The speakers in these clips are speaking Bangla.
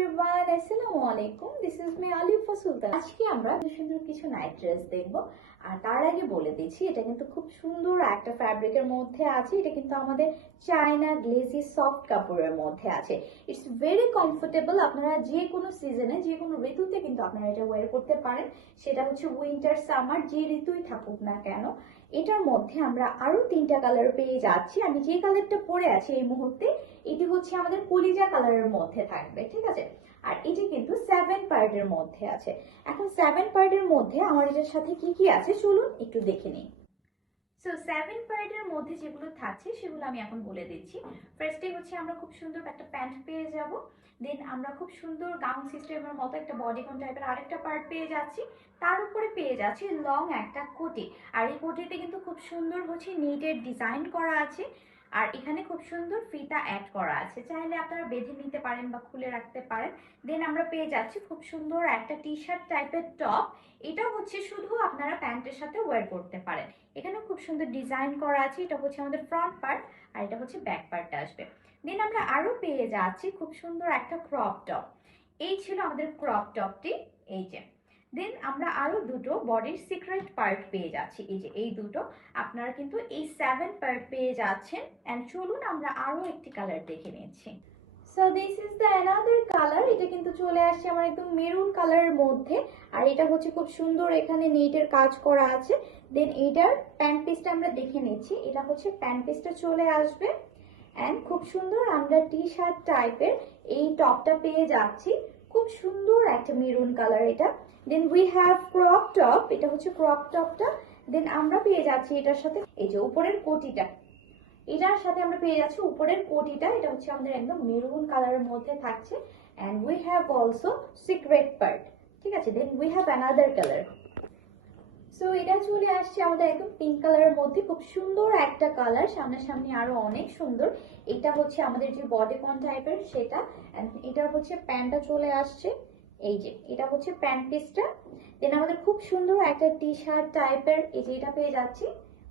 এভরিওয়ান, আসসালামু আলাইকুম। দিস ইজ মি আলিফা সুলতান। আজকে আমরা সুন্দর কিছু নাইট ড্রেস দেখব। আর তার আগে বলে দিচ্ছি, এটা কিন্তু খুব সুন্দর একটা ফ্যাব্রিকের মধ্যে আছে। এটা কিন্তু আমাদের চায়না গ্লেজি সফট কাপড়ের মধ্যে আছে। It's very comfortable. আপনারা যে কোনো সিজনে, যে কোনো ঋতুতে কিন্তু আপনারা এটা ওয়্যার করতে পারেন। সেটা হচ্ছে উইন্টার, সামার, যে ঋতুই থাকুক না কেন। এটার মধ্যে আমরা আরো 3টা কালার পেয়ে যাচ্ছি। আমি যে কালারটা পরে আছি এই মুহূর্তে, এটি হচ্ছে আমাদের কলিজা কালারের মধ্যে থাকবে, ঠিক আছে। আর এটি কিন্তু 7 পার্টের মধ্যে আছে। এখন 7 পার্টের মধ্যে আমার এটার সাথে কি কি আছে চলুন একটু দেখে নিই। সো 7 পার্টের মধ্যে যেগুলো থাকছে সেগুলো আমি এখন বলে দিচ্ছি। ফার্স্টে হচ্ছে আমরা খুব সুন্দর একটা প্যান্ট পেয়ে যাব। দেন আমরা খুব সুন্দর গাউন সিস্টেমের মতো একটা বডিকন টাইপের আরেকটা পার্ট পেয়ে যাচ্ছি। তার উপরে পেয়ে যাচ্ছি লং একটা কোটি। আর এই কোটিতে কিন্তু খুব সুন্দর হচ্ছে নিটের ডিজাইন করা আছে। আর এখানে খুব সুন্দর ফিতা অ্যাড করা আছে, চাইলে আপনারা বেঁধে নিতে পারেন বা খুলে রাখতে পারেন। দেন আমরা পেয়ে যাচ্ছি খুব সুন্দর একটা টি শার্ট টাইপের টপ। এটা হচ্ছে শুধু আপনারা প্যান্টের সাথে ওয়্যার করতে পারেন। এখানে খুব সুন্দর ডিজাইন করা আছে। এটা হচ্ছে আমাদের ফ্রন্ট পার্ট আর এটা হচ্ছে ব্যাক পার্টটা আসবে। দেন আমরা আরো পেয়ে যাচ্ছি খুব সুন্দর একটা ক্রপ টপ। এই ছিল আমাদের ক্রপ টপটি, এই যে। দেন আমরা আরো দুটো বডির সিক্রেট পার্ট পেয়ে যাচ্ছি, এই যে এই দুটো। আপনারা কিন্তু এই 7 পার্ট পেয়ে যাচ্ছেন। এন্ড চলুন আমরা আরো একটি কালার দেখে নিচ্ছি। So this is the another colour. এটা কিন্তু চলে আসছে আমার একদম মেরুন কালারের মধ্যে। আর এটা হচ্ছে খুব সুন্দর এখানে নেটের কাজ করা আছে। দেন এটার প্যান্ট পিসটা আমরা দেখে নিচ্ছি। এটা হচ্ছে প্যান্ট পিসটা চলে আসবে। এন্ড খুব সুন্দর আমরা টি শার্ট টাইপের এই টপটা পেয়ে যাচ্ছি। খুব সুন্দর একটা মেরুন কালার এটা। Then we have crop top. এটা হচ্ছে ক্রপ টপটা। দেন আমরা পেয়ে যাচ্ছি এটার সাথে এই যে উপরের কোটিটা। এটার সাথে আমরা পেয়ে যাচ্ছি উপরের কোটিটা। এটা হচ্ছে আমাদের একদম মেরুন কালারের মধ্যে থাকছে। And we have also secret part, ঠিক আছে। Then we have another colour. So এটা চলে আসছে আমাদের একদম পিঙ্ক কালারের মধ্যে। খুব সুন্দর একটা কালার, সামনাসামনি আরো অনেক সুন্দর। এটা হচ্ছে আমাদের যে বডিকন টাইপের সেটা। এটা হচ্ছে প্যান্টটা চলে আসছে, এই যে এটা হচ্ছে প্যান্ট পিসটা। দেন আমাদের খুব সুন্দর একটা টি শার্ট টাইপের, এই যে এটা পেয়ে যাচ্ছি।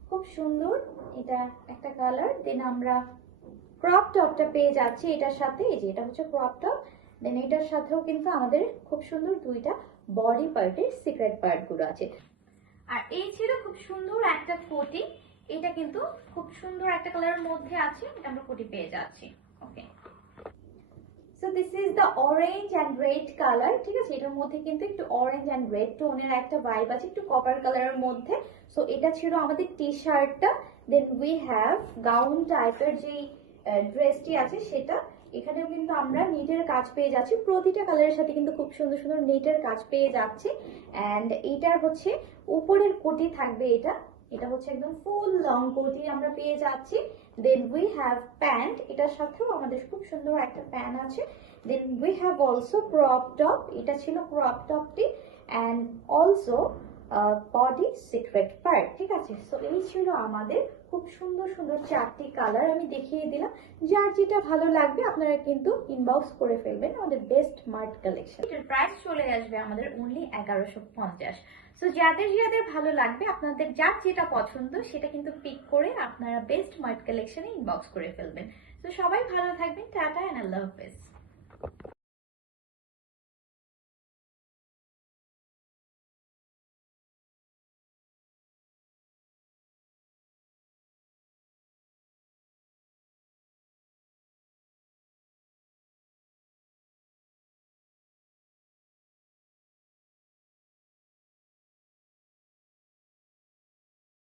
খুব সুন্দর এটা একটা কালার। দেন আমরা ক্রপ টপটা পেয়ে যাচ্ছি এটার সাথে, এই যে এটা হচ্ছে ক্রপ টপ। দেন এটার সাথেও কিন্তু আমাদের খুব সুন্দর দুইটা বডি পার্টের সিক্রেট পার্ট গুলো আছে। আর এই ছিল খুব সুন্দর একটা কোটি। এটা কিন্তু খুব সুন্দর একটা কালারের মধ্যে আছে। এটা আমরা কোটি পেয়ে যাচ্ছি, okay. So this is the orange and red colour, ঠিক আছে। এটার মধ্যে কিন্তু একটু অরেঞ্জ অ্যান্ড রেড টোনের একটা ভাইব আছে, একটু কপার কালারের মধ্যে। সো এটা ছিল আমাদের টি শার্টটা। দেন উই হ্যাভ গাউন টাইপের যে ড্রেসটি আছে সেটা। এখানেও কিন্তু আমরা নেটের কাজ পেয়ে যাচ্ছি। প্রতিটা কালারের সাথে কিন্তু খুব সুন্দর সুন্দর নেটের কাজ পেয়ে যাচ্ছি। অ্যান্ড এইটার হচ্ছে উপরের কোটি থাকবে এটা। এটা হচ্ছে একদম ফুল লং কোটি আমরা পেয়ে যাচ্ছি। Then we have pant. এটার সাথেও আমাদের খুব সুন্দর একটা প্যান্ট আছে। Then we have also crop top. এটা ছিল ক্রপ টপটি। And also body secret part, ঠিক আছে। সো এই ছিল আমাদের খুব সুন্দর সুন্দর 4টি কালার আমি দেখিয়ে দিলাম। যার যেটা ভালো লাগবে আপনারা কিন্তু ইনবক্স করে ফেলবেন আমাদের বেস্ট মার্ট কালেকশন। এটার প্রাইস চলে আসবে আমাদের অনলি 1150। সো যাদের যাদের ভালো লাগবে, আপনাদের যার যেটা পছন্দ সেটা কিন্তু পিক করে আপনারা বেস্ট মার্ট কালেকশনে ইনবক্স করে ফেলবেন। তো সবাই ভালো থাকবেন। টাটা এন্ড আল্লাহ হাফেজ।